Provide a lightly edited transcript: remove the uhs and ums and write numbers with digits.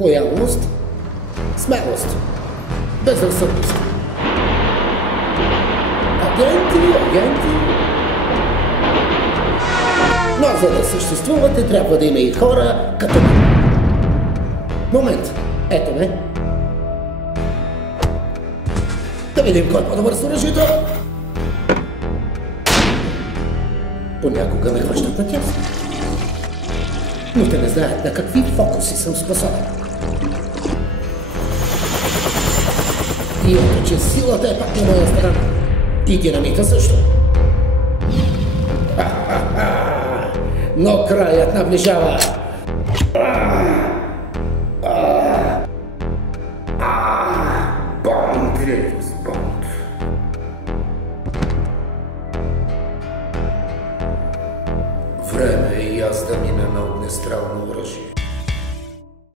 лоялност, смелост, безразсъдност. Агенти. Но за да съществувате, трябва да има и хора като мен. Момент, ето ме. Да видим кой е по-добър с оръжието. Понякога ме хващат на тясно. Но те не знаят на какви фокуси съм способен. И ето, че силата е пак на моя страна. И динамита също. Но краят наближава. Бонд, Джеймс Бонд. Време е и аз да мина на огнестрелно оръжие.